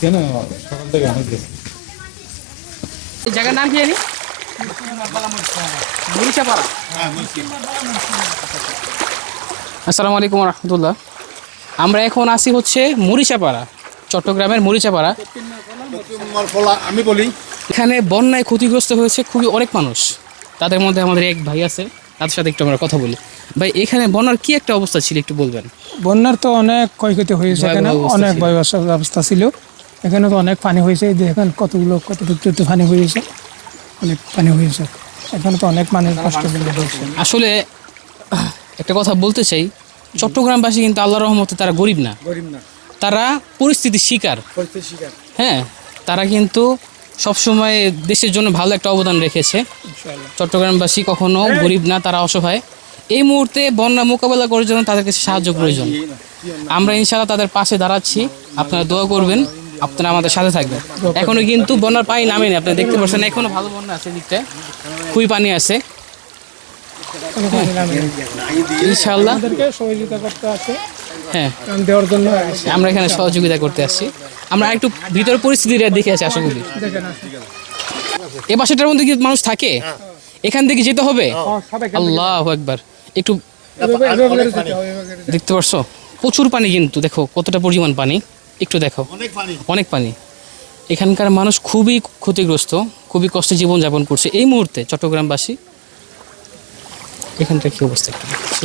কেন সকাল থেকে অনেক গেছে। এই জায়গার নাম কি জানি? মরিচাপাড়া। আসসালামু আলাইকুম রহমতুল্লাহ। আমরা এখন আছি হচ্ছে মরিচাপাড়া, চট্টগ্রামের মরিচাপাড়া। আমি বলি এখানে বন্যায় ক্ষতিগ্রস্ত হয়েছে খুবই অনেক মানুষ। তাদের মধ্যে আমাদের এক ভাই আছে, তাদের সাথে একটু আমরা কথা বলি। ভাই, এখানে বন্যার কি একটা অবস্থা ছিল একটু বলবেন? বন্যার তো অনেক ক্ষয়ক্ষতি হয়েছে, ভয়াবহ এখানে অবস্থা অনেক ছিল। ভয়াবহ অবস্থা ছিল। এখানে তো অনেক পানি হয়েছে, এই দেখেন কতটুকু পানি হয়েছে, অনেক পানি হয়েছে। এখানে তো অনেক মানুষ কষ্ট হয়েছে। আসলে একটা কথা বলতে চাই, চট্টগ্রামবাসী কিন্তু আল্লাহর রহমতে তারা গরিব না, তারা পরিস্থিতির শিকার। হ্যাঁ, তারা কিন্তু সবসময় দেশের জন্য ভালো একটা অবদান রেখেছে। চট্টগ্রামবাসী কখনো গরিব না, তারা অসহায়। এই মুহূর্তে বন্যা মোকাবেলা করার জন্য তাদের কাছে সাহায্য প্রয়োজন। আমরা ইনশাআল্লাহ তাদের পাশে দাঁড়াচ্ছি। আপনারা দোয়া করবেন, আপনারা আমাদের সাথে থাকবেন। এখনো কিন্তু বন্যার পানি নামেনি, আপনি দেখতে পাচ্ছেন এখনো ভালো বন্যা আছে, দিকটা খুবই পানি আছে। ইনশাআল্লাহ আমাদেরকে সহযোগিতা করতে আছে, হ্যাঁ, দেওয়ার জন্য আমরা এখানে সহযোগিতা করতে আসছি। আমরা একটু ভিতর পরিস্থিতিটা দেখে আসি। আশা করি দেখেন এ বাসাটার মধ্যে কি মানুষ থাকে? এখান থেকে যেতে হবে? আল্লাহু আকবার। একটু দেখতে পারছো প্রচুর পানি, কিন্তু দেখো কতটা পরিমাণ পানি, একটু দেখো অনেক পানি। এখানকার মানুষ খুবই ক্ষতিগ্রস্ত, খুবই কষ্টে জীবনযাপন করছে এই মুহূর্তে চট্টগ্রামবাসী। এখানটার কি অবস্থা একটু দেখছি।